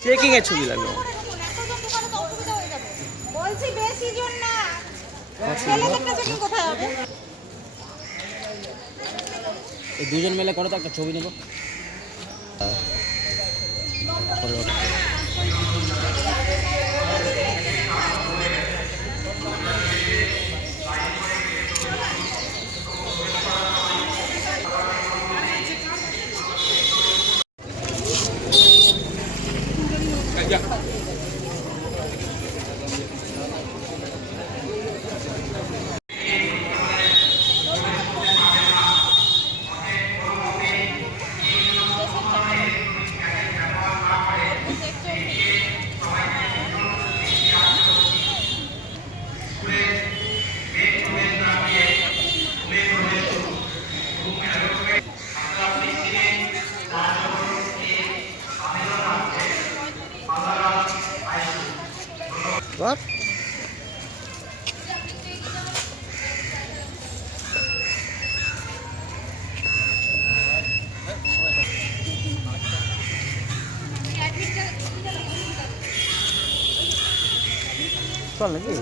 Checking এর ছবি লাগবে বলছি বেশি জন না। চেকিং কোথায় হবে। দুজন মেলে করো তো একটা ছবি নেব। いや What? চল নাকি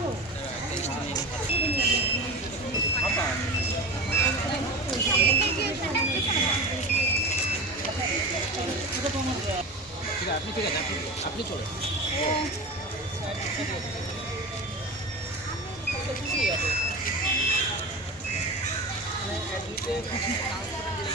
আপনি ঠিক আছে আপনি চলে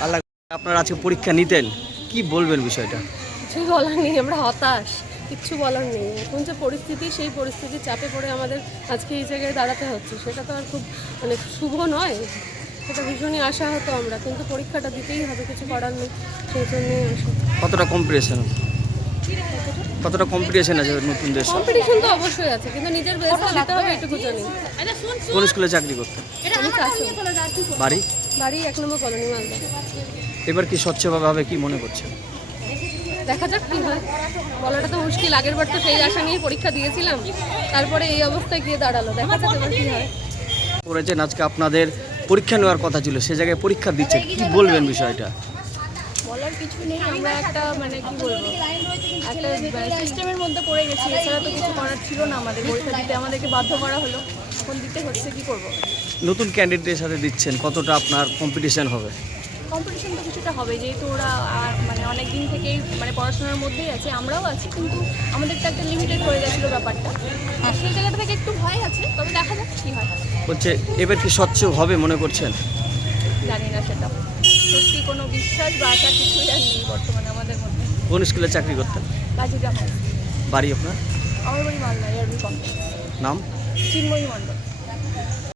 আল্লাহ আপনারা আজকে পরীক্ষা নিতেন কি বলবেন বিষয়টা? কিছুই বলার নেই আমরা হতাশ কিচ্ছু বলার নেই। এখন যে পরিস্থিতি সেই পরিস্থিতির চাপে পড়ে আমাদের আজকে এই জায়গায় দাঁড়াতে হচ্ছে। সেটা তো আর খুব মানে শুভ নয় সেটা ভীষণই আশা হতো আমরা কিন্তু পরীক্ষাটা দিতেই হবে কিছু করার নেই সেই জন্যই আশা কতটা কম্পিটিশন? কতটা কম্পিটিশন আছে নতুনদের? কম্পিটিশন তো অবশ্যই আছে কিন্তু নিজের বেস্টটা দিতে হবে এটুকু জানি কোন স্কুলে চাকরি করতে? বাড়ি? বাড়ি এক নম্বর কলোনি মালদা। এবার কি স্বচ্ছভাবে কি মনে করছে দেখা যাক কি হয়। বলাটা তো মুশকিল আগের বার তো সেই আশা নিয়ে পরীক্ষা দিয়েছিলাম। তারপরে এই অবস্থায় গিয়ে দাঁড়াল। দেখা যাক এবার কি হয়। করেছেন আজকে আপনাদের পরীক্ষা নেওয়ার কথা ছিল সে জায়গায় পরীক্ষা দিচ্ছে। কি বলবেন বিষয়টা? বলার কিছু নেই আমরা একটা মানে কি বলব একটা সিস্টেমের মধ্যে পড়ে গেছি এছাড়া তো কিছু করার ছিল না আমাদের পরীক্ষা দিতে আমাদেরকে বাধ্য করা হলো। এখন দিতে হচ্ছে কি করব? নতুন ক্যান্ডিডেটের সাথে দিচ্ছেন কতটা আপনার কম্পিটিশন হবে? কম্পিটিশন তো কিছুটা হবে যেহেতু ওরা আর মানে অনেক দিন থেকেই মানে পড়াশোনার মধ্যেই আছে আমরাও আছি কিন্তু আমাদের তো একটা লিমিটেড হয়ে গেছিল ব্যাপারটা। আর সেই জায়গাটা থেকে একটু ভয় আছে তবে দেখা যাক কী হয়। বলছে এবার কি স্বচ্ছ হবে মনে করছেন জানি না সেটা সত্যি কোনো বিশ্বাস বা আশা কিছুই আর নেই বর্তমানে আমাদের মধ্যে। কোন স্কুলে চাকরি করতেন? জামাই বাড়ি আপনার? আমার বাড়ি মালদা এয়ারবি কমপ্লেক্স। নাম? চিন্ময়ী মণ্ডল।